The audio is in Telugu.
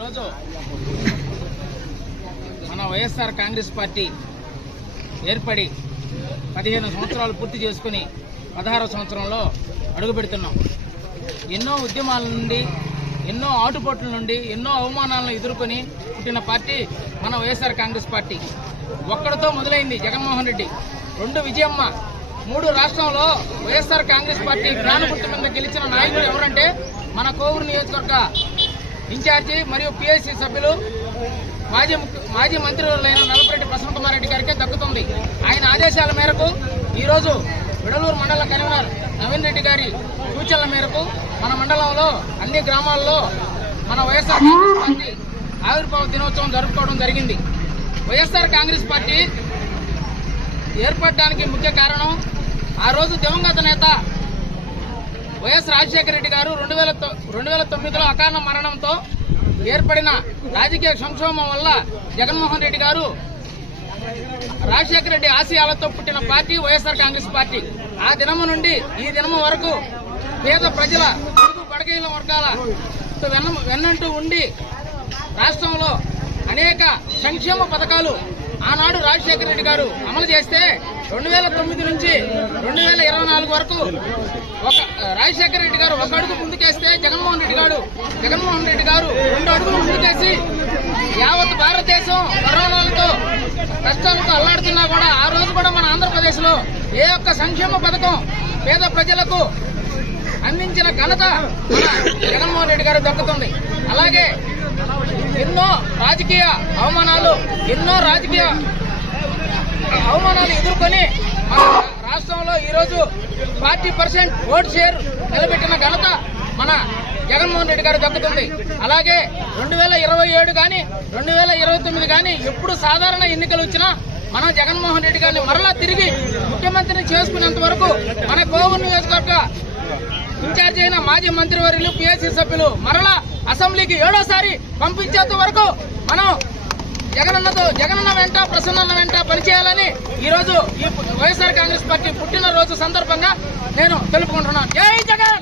ఈరోజు మన వైఎస్ఆర్ కాంగ్రెస్ పార్టీ ఏర్పడి 15 సంవత్సరాలు పూర్తి చేసుకుని 16వ సంవత్సరంలో అడుగుపెడుతున్నాం. ఎన్నో ఉద్యమాల నుండి, ఎన్నో ఆటుపోట్ల నుండి, ఎన్నో అవమానాలను ఎదుర్కొని పుట్టిన పార్టీ మన వైఎస్ఆర్ కాంగ్రెస్ పార్టీ. ఒక్కడితో మొదలైంది జగన్మోహన్ రెడ్డి, 2 విజయమ్మ, 3 రాష్ట్రంలో వైఎస్ఆర్ కాంగ్రెస్ పార్టీ ప్రాణపుట్ట మీద గెలిచిన నాయకులు ఎవరంటే మన కోవూరు నియోజకవర్గ ఇన్ఛార్జి మరియు పిఐసి సభ్యులు మాజీ మంత్రులైన నల్లపురెడ్డి ప్రసన్న కుమార్ రెడ్డి గారికే దక్కుతుంది. ఆయన ఆదేశాల మేరకు ఈరోజు విడలూరు మండల కన్వీనర్ నవీన్ రెడ్డి గారి సూచనల మేరకు మన మండలంలో అన్ని గ్రామాల్లో మన వైఎస్ఆర్ కాంగ్రెస్ పార్టీ ఆవిర్భావ దినోత్సవం జరుపుకోవడం జరిగింది. వైఎస్ఆర్ కాంగ్రెస్ పార్టీ ఏర్పడడానికి ముఖ్య కారణం ఆ రోజు దివంగత నేత వైఎస్ రాజశేఖర రెడ్డి గారు 2009లో అకారణ మరణంతో ఏర్పడిన రాజకీయ సంక్షోభం వల్ల జగన్మోహన్ రెడ్డి గారు రాజశేఖర రెడ్డి ఆశయాలతో పుట్టిన పార్టీ వైఎస్ఆర్ కాంగ్రెస్ పార్టీ. ఆ దినము నుండి ఈ దినము వరకు పేద ప్రజల బడగైన వర్గాల వెన్నంటూ ఉండి రాష్ట్రంలో అనేక సంక్షేమ పథకాలు ఆనాడు రాజశేఖర రెడ్డి గారు అమలు చేస్తే 2009 నుంచి 2024 వరకు రాజశేఖర రెడ్డి గారు 1 అడుగు ముందుకేస్తే జగన్మోహన్ రెడ్డి గారు 2 అడుగులు ముందుకేసి యావత్ భారతదేశం కరోనాలతో కష్టాలతో అల్లాడుతున్నా కూడా ఆ రోజు కూడా మన ఆంధ్రప్రదేశ్ లో ఏ ఒక్క సంక్షేమ పథకం పేద ప్రజలకు అందించిన ఘనత మన జగన్మోహన్ రెడ్డి గారు దక్కుతుంది. అలాగే ఎన్నో రాజకీయ అవమానాలు ఎదుర్కొని మన రాష్ట్రంలో ఈరోజు 40% ఓటు షేర్ నిలబెట్టిన ఘనత మన జగన్మోహన్ రెడ్డి గారు దక్కుతుంది. అలాగే 2027 కానీ 2029 కానీ ఎప్పుడు సాధారణ ఎన్నికలు వచ్చినా మనం జగన్మోహన్ రెడ్డి గారిని మరలా తిరిగి ముఖ్యమంత్రిని చేసుకునేంత వరకు మన కోవూరు నియోజకవర్గ ఇన్ఛార్జి అయిన మాజీ మంత్రివర్యులు పిఎస్సి సభ్యులు మరలా అసెంబ్లీకి 7వసారి పంపించేంత వరకు మనం జగనన్న వెంట ప్రసన్న వెంట పనిచేయాలని ఈరోజు ఈ వైఎస్ఆర్ కాంగ్రెస్ పార్టీ పుట్టినరోజు సందర్భంగా నేను తెలుపుకుంటున్నాను. జై జగన్.